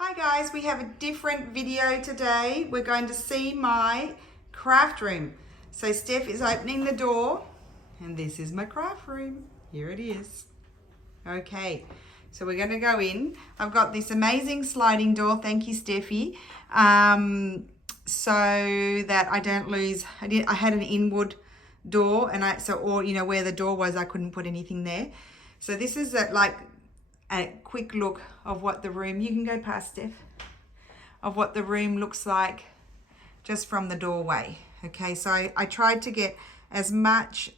Hi guys, we have a different video today. We're going to see my craft room. So Steph is opening the door and this is my craft room. Here it is. Okay, so we're going to go in. I've got this amazing sliding door. Thank you, Steffi. So that I don't lose, I had an inward door and where the door was, I couldn't put anything there. So this is a quick look of what the room, you can go past Steph, of what the room looks like just from the doorway. Okay, so I tried to get as much,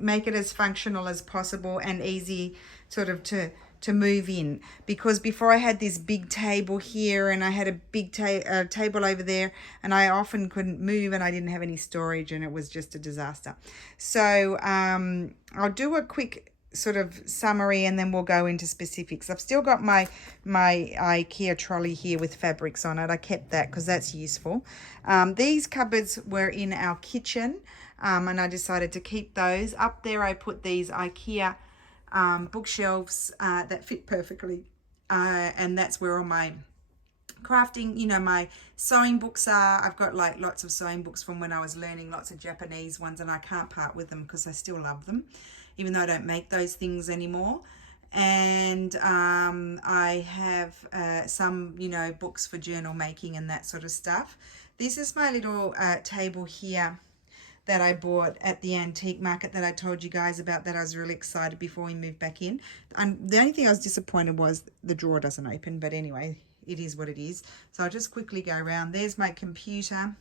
make it as functional as possible and easy sort of to move in, because before I had this big table here and I had a big table over there and I often couldn't move and I didn't have any storage and it was just a disaster. So I'll do a quick sort of summary and then we'll go into specifics. I've still got my IKEA trolley here with fabrics on it. I kept that because that's useful. These cupboards were in our kitchen and I decided to keep those. Up there I put these IKEA bookshelves that fit perfectly and that's where all my crafting, my sewing books are. I've got like lots of sewing books from when I was learning, lots of Japanese ones, and I can't part with them because I still love them, even though I don't make those things anymore. And I have some, books for journal making and that sort of stuff. This is my little table here that I bought at the antique market that I told you guys about, that I was really excited before we moved back in. And the only thing I was disappointed was the drawer doesn't open, but anyway, it is what it is. So I'll just quickly go around. There's my computer.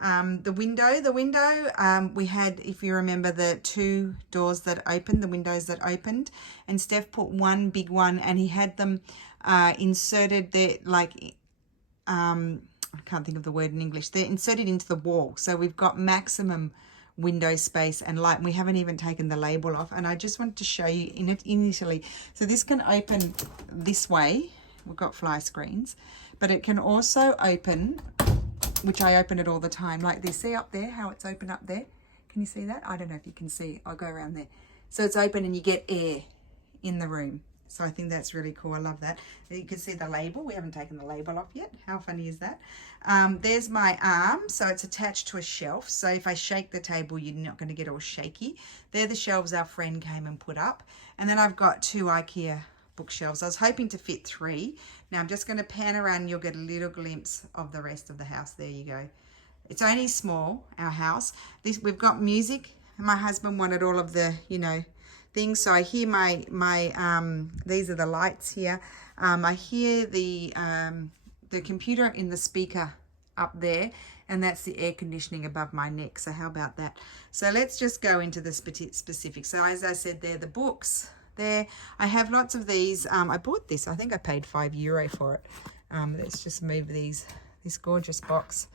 The window, we had, if you remember, the two doors that opened, the windows that opened, and Steph put one big one and he had them inserted there, I can't think of the word in English. They're inserted into the wall. So we've got maximum window space and light. And we haven't even taken the label off. And I just wanted to show you in it initially. So this can open this way. We've got fly screens, but it can also open, which I open it all the time, like this. See up there how it's open up there? Can you see that? I don't know if you can see. I'll go around there. So it's open and you get air in the room. So I think that's really cool. I love that. You can see the label. We haven't taken the label off yet. How funny is that? There's my arm. So it's attached to a shelf. So if I shake the table, you're not going to get all shaky. They're the shelves our friend came and put up. And then I've got two IKEA bookshelves. I was hoping to fit 3. Now I'm just going to pan around and you'll get a little glimpse of the rest of the house. There you go. It's only small, our house. We've got music. My husband wanted all of the, things. So I hear these are the lights here. I hear the computer in the speaker up there, and that's the air conditioning above my neck. So how about that? So let's just go into the specifics. So as I said, they're the books. There, I have lots of these. I bought this. I think I paid €5 for it. Let's just move this gorgeous box.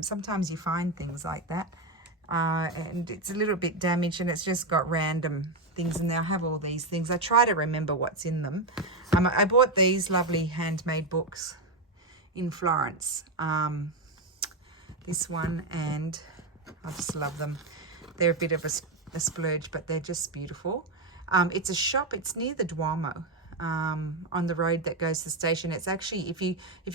Sometimes you find things like that. And it's a little bit damaged and it's just got random things in there. I have all these things. I try to remember what's in them. I bought these lovely handmade books in Florence. This one, and I just love them. They're a bit of a splurge, but they're just beautiful. It's a shop. It's near the Duomo. On the road that goes to the station. It's actually, if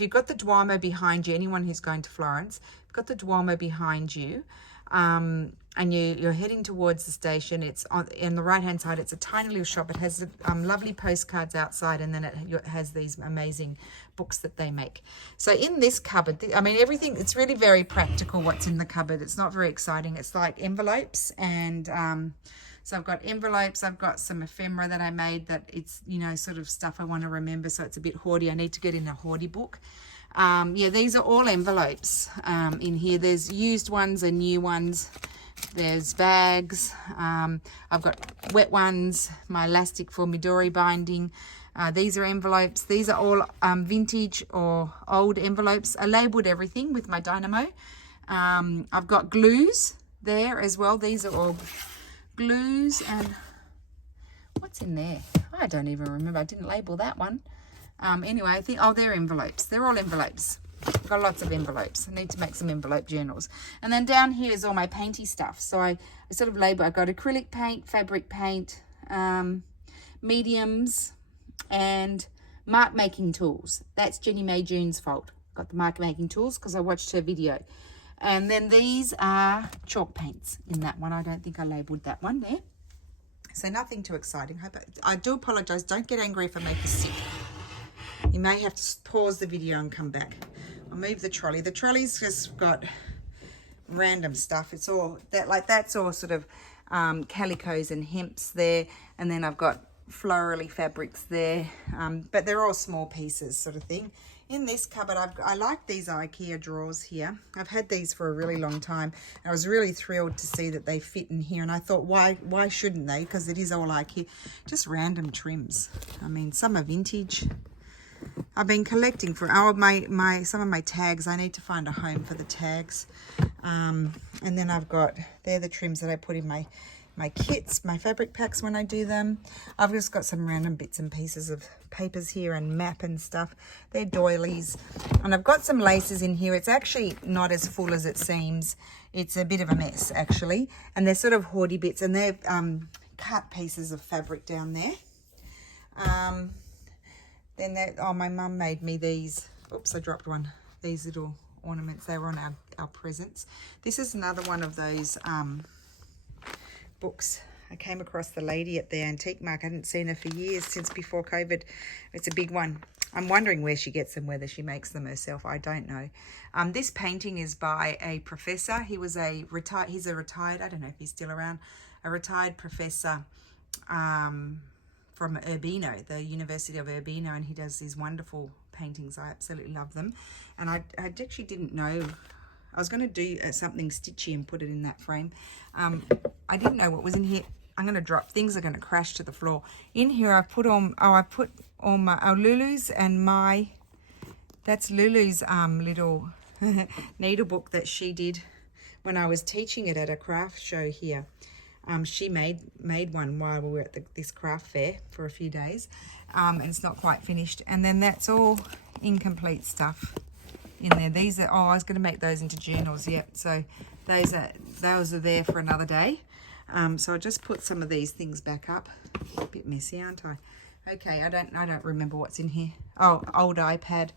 you've got the Duomo behind you, anyone who's going to Florence, you've got the Duomo behind you, and you're heading towards the station. It's on the right hand side. It's a tiny little shop. It has lovely postcards outside, and then it has these amazing books that they make. So in this cupboard, everything, it's really very practical what's in the cupboard. It's not very exciting. It's like envelopes and so I've got envelopes, I've got some ephemera that I made that it's, sort of stuff I want to remember, so it's a bit hoardy. I need to get in a hoardy book. These are all envelopes in here. There's used ones and new ones. There's bags. I've got wet ones, my elastic for Midori binding. These are envelopes. These are all vintage or old envelopes. I labelled everything with my dynamo. I've got glues there as well. These are all glues, and what's in there? I don't even remember. I didn't label that one. Anyway, I think, they're envelopes. They're all envelopes. I've got lots of envelopes. I need to make some envelope journals. And then down here is all my painty stuff. So I sort of label. I've got acrylic paint, fabric paint, mediums, and mark making tools. That's Jenny May June's fault. Got the mark making tools because I watched her video. And then these are chalk paints in that one. I don't think I labelled that one there. So nothing too exciting. I do apologise. Don't get angry if I make you sick. You may have to pause the video and come back. I'll move the trolley. The trolley's just got random stuff. It's all that, like, that's all sort of calicos and hemps there, and then I've got florally fabrics there, but they're all small pieces sort of thing. In this cupboard, I like these IKEA drawers here. I've had these for a really long time. I was really thrilled to see that they fit in here, and I thought, why shouldn't they? Because it is all IKEA. Just random trims. I mean, some are vintage. I've been collecting for some of my tags. I need to find a home for the tags. And then I've got, they're the trims that I put in my kits, my fabric packs when I do them. I've just got some random bits and pieces of papers here and map and stuff. They're doilies. And I've got some laces in here. It's actually not as full as it seems. It's a bit of a mess, actually. And they're sort of hoardy bits, and they're cut pieces of fabric down there. Then my mum made me these. Oops, I dropped one. These little ornaments. They were on our presents. This is another one of those books. I came across the lady at the antique market. I hadn't seen her for years, since before COVID. It's a big one. I'm wondering where she gets them, whether she makes them herself. I don't know. This painting is by a professor. He's a retired, I don't know if he's still around, a retired professor from Urbino, the University of Urbino, and he does these wonderful paintings. I absolutely love them. And I actually didn't know. I was going to do something stitchy and put it in that frame. I didn't know what was in here. I'm going to drop. Things are going to crash to the floor. In here I put all my Lulu's and that's Lulu's little needle book that she did when I was teaching it at a craft show here. She made one while we were at this craft fair for a few days, and it's not quite finished. And then that's all incomplete stuff in there. These are, I was going to make those into journals yet, so those are there for another day. So I'll just put some of these things back up. A bit messy, aren't I? Okay, I don't remember what's in here. Oh, old iPad.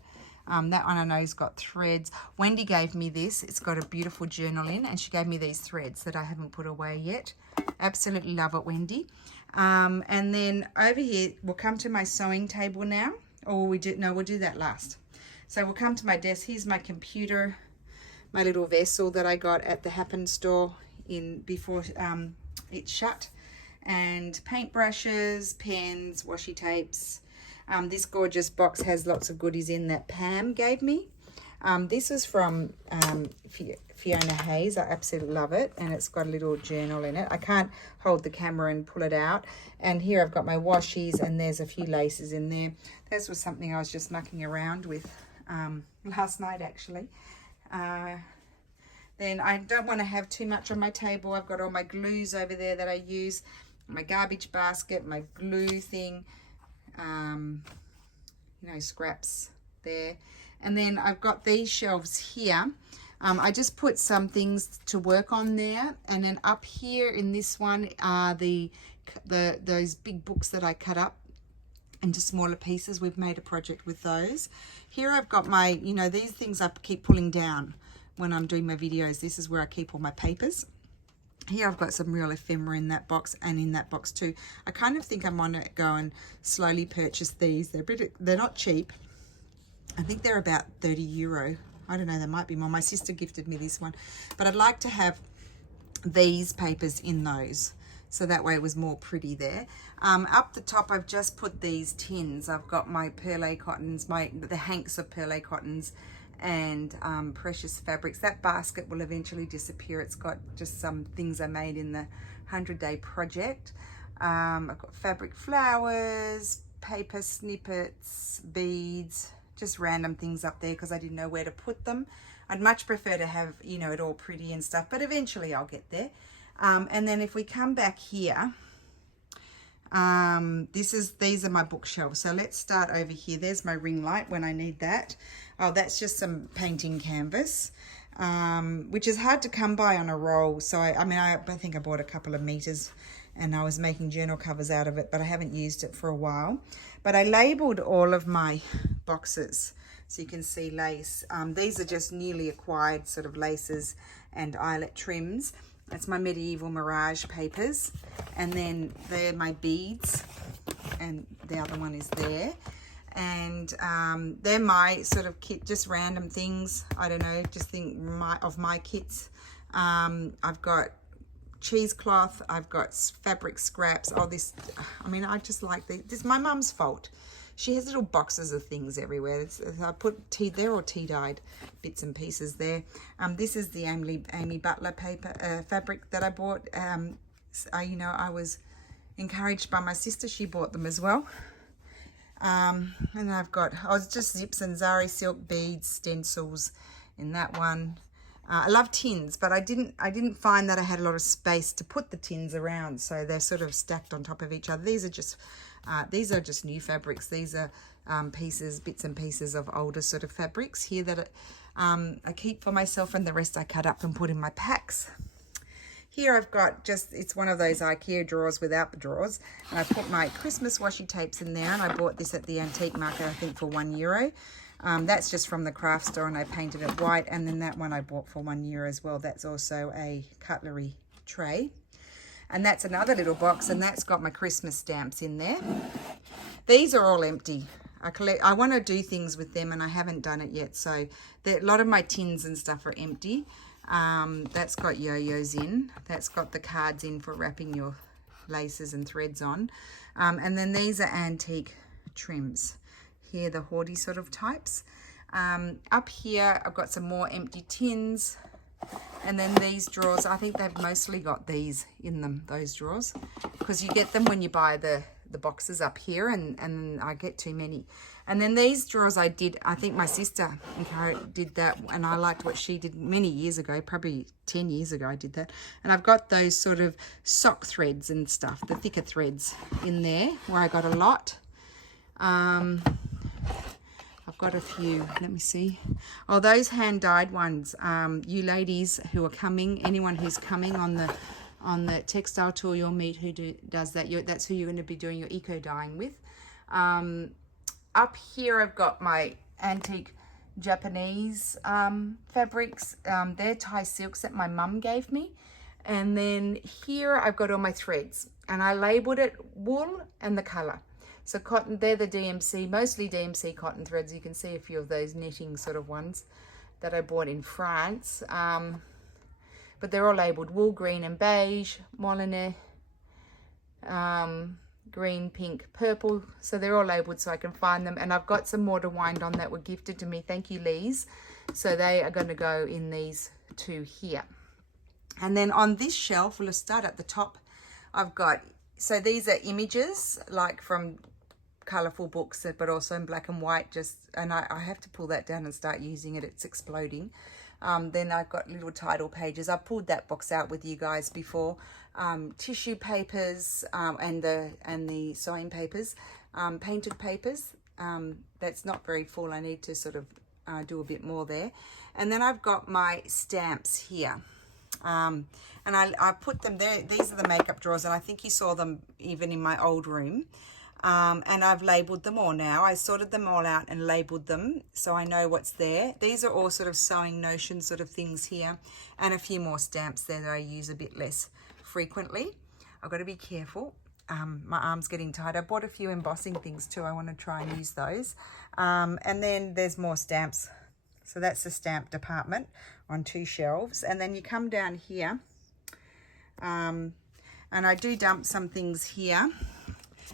That one I know has got threads. Wendy gave me this. It's got a beautiful journal in, and she gave me these threads that I haven't put away yet. Absolutely love it, Wendy. And then over here, we'll come to my sewing table now. Or we'll do that last. So we'll come to my desk. Here's my computer, my little vessel that I got at the Happen store before it shut. And paintbrushes, pens, washi tapes. This gorgeous box has lots of goodies in that Pam gave me. This is from Fiona Hayes. I absolutely love it, and it's got a little journal in it. I can't hold the camera and pull it out. And here I've got my washies, and there's a few laces in there. This was something I was just mucking around with last night, actually. Then I don't want to have too much on my table. I've got all my glues over there that I use, my garbage basket, my glue thing, scraps there. And then I've got these shelves here. I just put some things to work on there, and then up here in this one are those big books that I cut up into smaller pieces. We've made a project with those. Here I've got my, these things I keep pulling down when I'm doing my videos. This is where I keep all my papers. Here I've got some real ephemera in that box, and in that box too. I kind of think I'm going to go and slowly purchase these. They're not cheap. I think they're about €30. I don't know, there might be more. My sister gifted me this one. But I'd like to have these papers in those, so that way it was more pretty there. Up the top, I've just put these tins. I've got my perle cottons, the hanks of perle cottons, and precious fabrics. That basket will eventually disappear. It's got just some things I made in the 100-day project. I've got fabric flowers, paper snippets, beads, just random things up there because I didn't know where to put them. I'd much prefer to have, it all pretty and stuff, but eventually I'll get there. And then if we come back here, these are my bookshelves. So let's start over here. There's my ring light when I need that. Oh, that's just some painting canvas, which is hard to come by on a roll. So I think I bought a couple of meters, and I was making journal covers out of it, but I haven't used it for a while. But I labeled all of my boxes, so you can see lace. These are just newly acquired sort of laces and eyelet trims. That's my Medieval Mirage papers, and then they're my beads, and the other one is there. And they're my sort of kit, just random things. I don't know, just think of my kits. I've got cheesecloth, I've got fabric scraps, all this. I mean, I just like this is my mum's fault. She has little boxes of things everywhere. I put they're all tea-dyed bits and pieces there. This is the Amy Butler paper fabric that I bought. I was encouraged by my sister. She bought them as well. And I've got, just zips and Zari silk beads, stencils in that one. I love tins, but I didn't find that I had a lot of space to put the tins around, so they're sort of stacked on top of each other. These are just new fabrics. These are bits and pieces of older sort of fabrics here that I keep for myself, and the rest I cut up and put in my packs. Here I've got it's one of those IKEA drawers without the drawers, and I put my Christmas washi tapes in there, and I bought this at the antique market, I think, for €1. That's just from the craft store, and I painted it white. And then that one I bought for €1 as well. That's also a cutlery tray, and that's another little box, and that's got my Christmas stamps in there. These are all empty. I want to do things with them, and I haven't done it yet, so a lot of my tins and stuff are empty. That's got yo-yos in. That's got the cards in for wrapping your laces and threads on. And then these are antique trims. Here, the hoardy sort of types. Up here, I've got some more empty tins. And then these drawers, I think they've mostly got these in them, those drawers, because you get them when you buy the boxes up here, and I get too many. And then these drawers I think my sister did that, and I liked what she did many years ago, probably 10 years ago I did that. And I've got those sort of sock threads and stuff, the thicker threads in there, where I got a lot. I've got a few, let me see. Oh, those hand-dyed ones. You ladies who are coming, anyone who's coming on the textile tour, you'll meet who does that. That's who you're going to be doing your eco dyeing with. Up here I've got my antique Japanese fabrics. They're Thai silks that my mum gave me. And then here I've got all my threads, and I labeled it wool and the color. So cotton, they're the DMC, mostly DMC cotton threads. You can see a few of those knitting sort of ones that I bought in France. But they're all labeled wool, green and beige, Molinet, green, pink, purple. So they're all labeled so I can find them. And I've got some more to wind on that were gifted to me. Thank you, Lee's. So they are going to go in these two here. And then on this shelf, we'll start at the top. I've got, so these are images like from colourful books, but also in black and white, and I have to pull that down and start using it. It's exploding. Then I've got little title pages. I pulled that box out with you guys before. Tissue papers, and the sewing papers, painted papers. That's not very full. I need to sort of do a bit more there. And then I've got my stamps here. And I put them there. These are the makeup drawers, and I think you saw them even in my old room. And I've labeled them all now. I sorted them all out and labeled them so I know what's there. These are all sort of sewing notion sort of things here, and a few more stamps there that I use a bit less frequently. I've got to be careful. My arm's getting tired. I bought a few embossing things too. I want to try and use those. And then there's more stamps. So that's the stamp department on 2 shelves. And then you come down here, and I do dump some things here.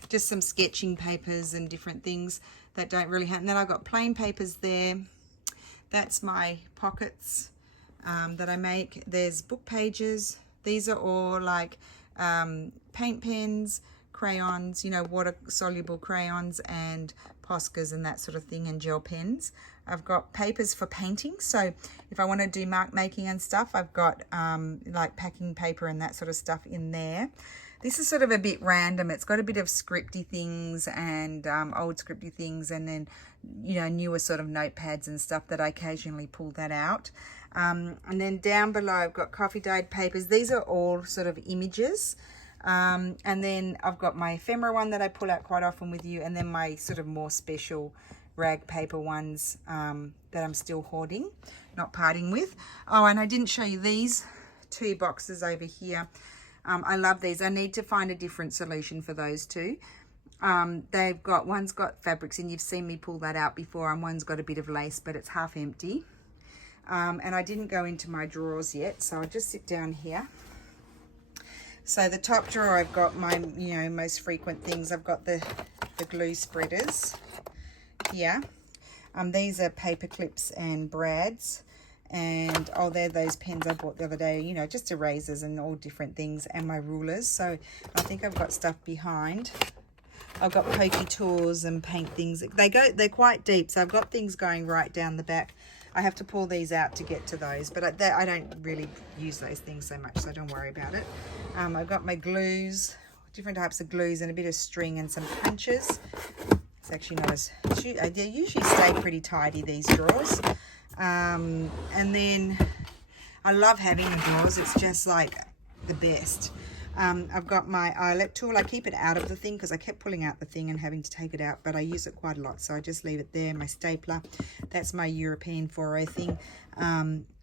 Just some sketching papers and different things that don't really have. And then I've got plain papers there. That's my pockets that I make. There's book pages. These are all like paint pens, crayons, you know, water soluble crayons and Poscas and that sort of thing, and gel pens. I've got papers for painting. So if I want to do mark making and stuff, I've got like packing paper and that sort of stuff in there. This is sort of a bit random. It's got a bit of scripty things and old scripty things, and then, you know, newer sort of notepads and stuff that I occasionally pull that out. And then down below I've got coffee dyed papers. These are all sort of images. And then I've got my ephemera one that I pull out quite often with you, and then my sort of more special rag paper ones that I'm still hoarding, not parting with. Oh, and I didn't show you these 2 boxes over here. I love these. I need to find a different solution for those two. They've got, one's got fabrics, and you've seen me pull that out before, and one's got a bit of lace, but it's half empty. And I didn't go into my drawers yet, so I'll just sit down here. So the top drawer, I've got my, you know, most frequent things. I've got the glue spreaders here. These are paper clips and brads, and oh, they're those pens I bought the other day, you know, just erasers and all different things, and my rulers. So I think I've got stuff behind. I've got pokey tools and paint things. They're quite deep, so I've got things going right down the back. I have to pull these out to get to those, but I don't really use those things so much, so don't worry about it. I've got my glues, different types of glues, and a bit of string and some punches. It's actually not as, they usually stay pretty tidy, these drawers. And then I love having the drawers. It's just like the best. I've got my eyelet tool. I keep it out of the thing because I kept pulling out the thing and having to take it out, but I use it quite a lot, so I just leave it there. My stapler, that's my European 4O thing.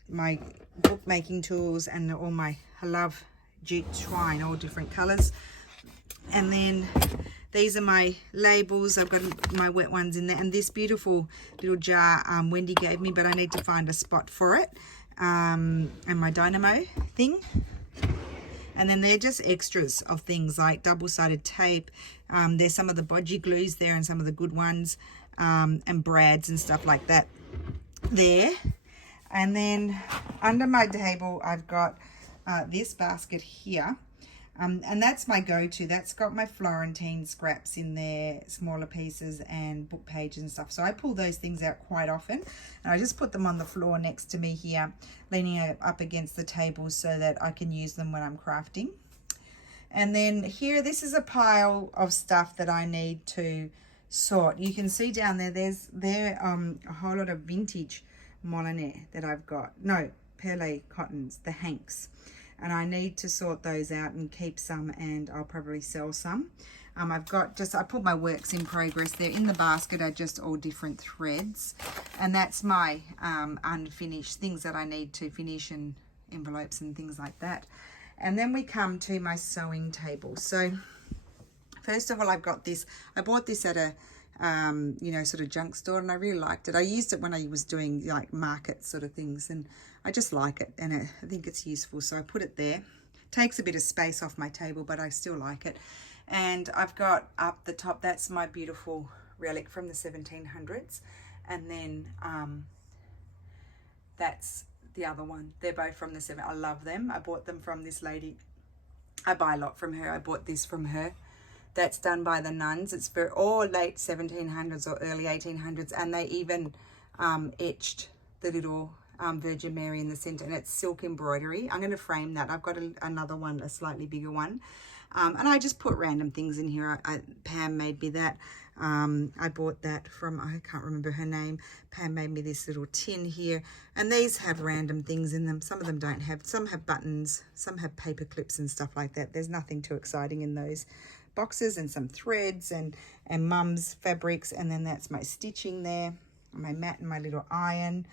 My bookmaking tools, and all my, I love jute twine, all different colors. And then these are my labels. I've got my wet ones in there, and this beautiful little jar Wendy gave me, but I need to find a spot for it. And my dynamo thing. And then they're just extras of things like double-sided tape. There's some of the bodgy glues there and some of the good ones, and brads and stuff like that there. And then under my table, I've got this basket here. And that's my go-to. That's got my Florentine scraps in there, smaller pieces and book pages and stuff. So I pull those things out quite often, and I just put them on the floor next to me here, leaning up against the table so that I can use them when I'm crafting. And then here, this is a pile of stuff that I need to sort. You can see down there, there's a whole lot of vintage Moliné that I've got. No, Perle cottons, the Hanks. And I need to sort those out and keep some, and I'll probably sell some. I've got I put my works in progress there. In the basket are just all different threads, and that's my unfinished things that I need to finish, and envelopes and things like that. And then we come to my sewing table. So first of all, I've got this. I bought this at a you know, sort of junk store, and I really liked it. I used it when I was doing like market sort of things, and I just like it, and I think it's useful, so I put it there. Takes a bit of space off my table, but I still like it. And I've got up the top, that's my beautiful relic from the 1700s, and then that's the other one. They're both from the 70s. I love them. I bought them from this lady. I buy a lot from her. I bought this from her. That's done by the nuns. It's for all late 1700s or early 1800s, and they even etched the little Virgin Mary in the center, and it's silk embroidery. I'm going to frame that. I've got another one, a slightly bigger one, and I just put random things in here. Pam made me that. I bought that from, I can't remember her name. Pam made me this little tin here, and these have random things in them. Some of them don't have, some have buttons, some have paper clips and stuff like that. There's nothing too exciting in those boxes, and some threads and mum's fabrics. And then that's my stitching there, my mat and my little iron.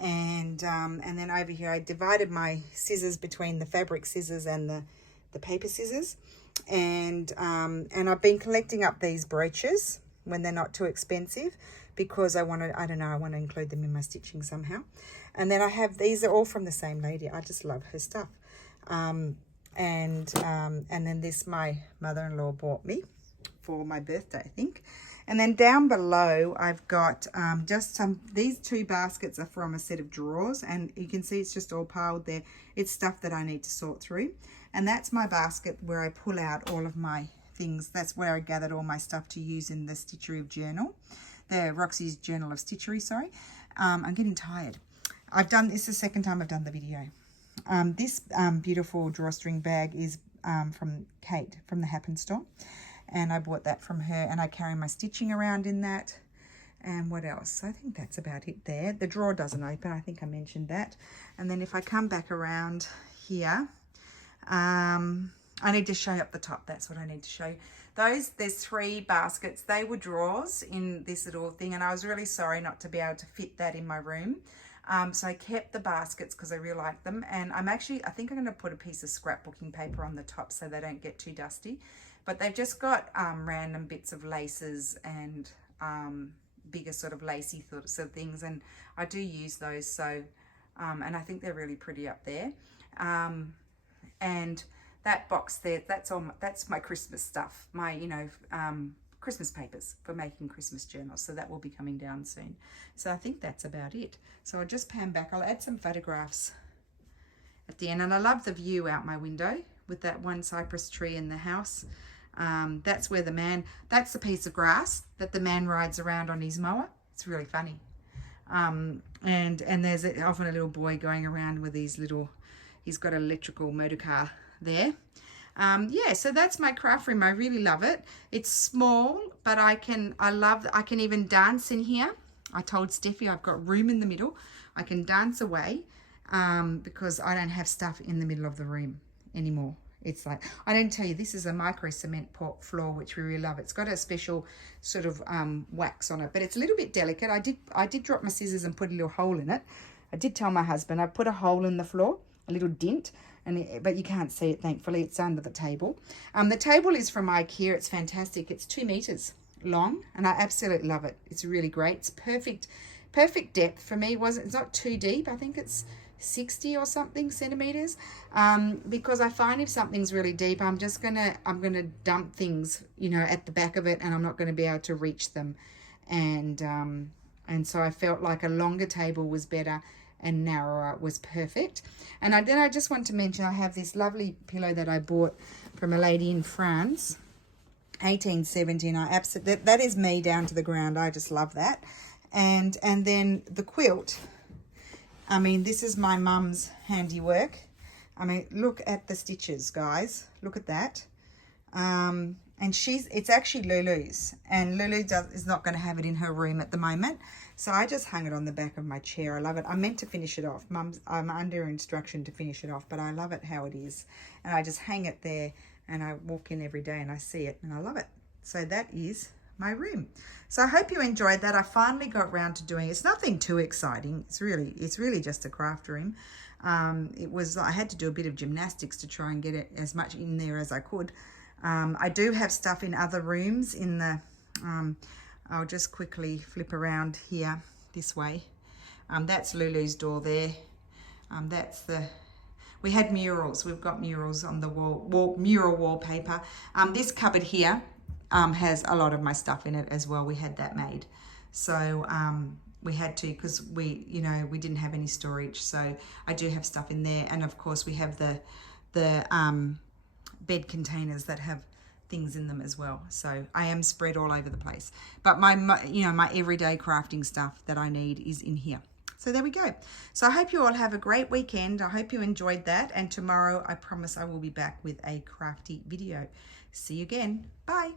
And then over here, I divided my scissors between the fabric scissors and the paper scissors. And I've been collecting up these brooches when they're not too expensive, because I want to, I don't know, I want to include them in my stitching somehow. And then I have, these are all from the same lady. I just love her stuff. And then this my mother-in-law bought me for my birthday, I think. And then down below, I've got just these 2 baskets are from a set of drawers, and you can see it's just all piled there. It's stuff that I need to sort through. And that's my basket where I pull out all of my things. That's where I gathered all my stuff to use in the Stitchery of Journal. The Roxy's Journal of Stitchery, sorry. I'm getting tired. I've done, this is the second time I've done the video. This beautiful drawstring bag is from Kate from the Happen store. And I bought that from her, and I carry my stitching around in that. And what else? I think that's about it there. The drawer doesn't open. I think I mentioned that. And then if I come back around here, I need to show up the top. That's what I need to show you. There's 3 baskets. They were drawers in this little thing, and I was really sorry not to be able to fit that in my room. So I kept the baskets because I really like them. And I think I'm going to put a piece of scrapbooking paper on the top so they don't get too dusty. But they've just got random bits of laces and bigger sort of lacy sorts of things. And I do use those. So, and I think they're really pretty up there. And that box there, that's my Christmas stuff, my, Christmas papers for making Christmas journals. So that will be coming down soon. So I think that's about it. So I'll just pan back. I'll add some photographs at the end. And I love the view out my window with that one cypress tree in the house. That's where that's the piece of grass that the man rides around on his mower. It's really funny. And there's often a little boy going around with he's got an electrical motor car there. Yeah, so that's my craft room. I really love it. It's small, but I can even dance in here. I told Steffi I've got room in the middle. I can dance away because I don't have stuff in the middle of the room anymore. It's like, I didn't tell you, this is a micro cement floor, which we really love. It's got a special sort of wax on it, but it's a little bit delicate. I did drop my scissors and put a little hole in it. I did tell my husband I put a hole in the floor, a little dent, but you can't see it, thankfully. It's under the table. The table is from IKEA. It's fantastic. It's 2 meters long, and I absolutely love it. It's really great. It's perfect depth for me. It's not too deep. I think it's 60 or something centimeters, because I find if something's really deep, I'm gonna dump things, at the back of it, and I'm not going to be able to reach them. And so I felt like a longer table was better, and narrower was perfect. And then I just want to mention I have this lovely pillow that I bought from a lady in France, 1870, and that is me down to the ground. I just love that. And then the quilt, I mean, this is my mum's handiwork. I mean, look at the stitches, guys. Look at that. And it's actually Lulu's, and Lulu is not going to have it in her room at the moment. So I just hung it on the back of my chair. I love it. I meant to finish it off. I'm under instruction to finish it off, but I love it how it is. And I just hang it there, and I walk in every day and I see it and I love it. So that is my room. So I hope you enjoyed that. I finally got around to doing it. It's nothing too exciting. It's really just a craft room. I had to do a bit of gymnastics to try and get it as much in there as I could. I do have stuff in other rooms in the I'll just quickly flip around here this way. That's Lulu's door there. We had murals. We've got murals on the mural wallpaper. This cupboard here has a lot of my stuff in it as well. We had that made. So we had to, because we didn't have any storage. So I do have stuff in there. And of course we have the bed containers that have things in them as well. So I am spread all over the place. But my everyday crafting stuff that I need is in here. So there we go. So I hope you all have a great weekend. I hope you enjoyed that. And tomorrow I promise I will be back with a crafty video. See you again. Bye.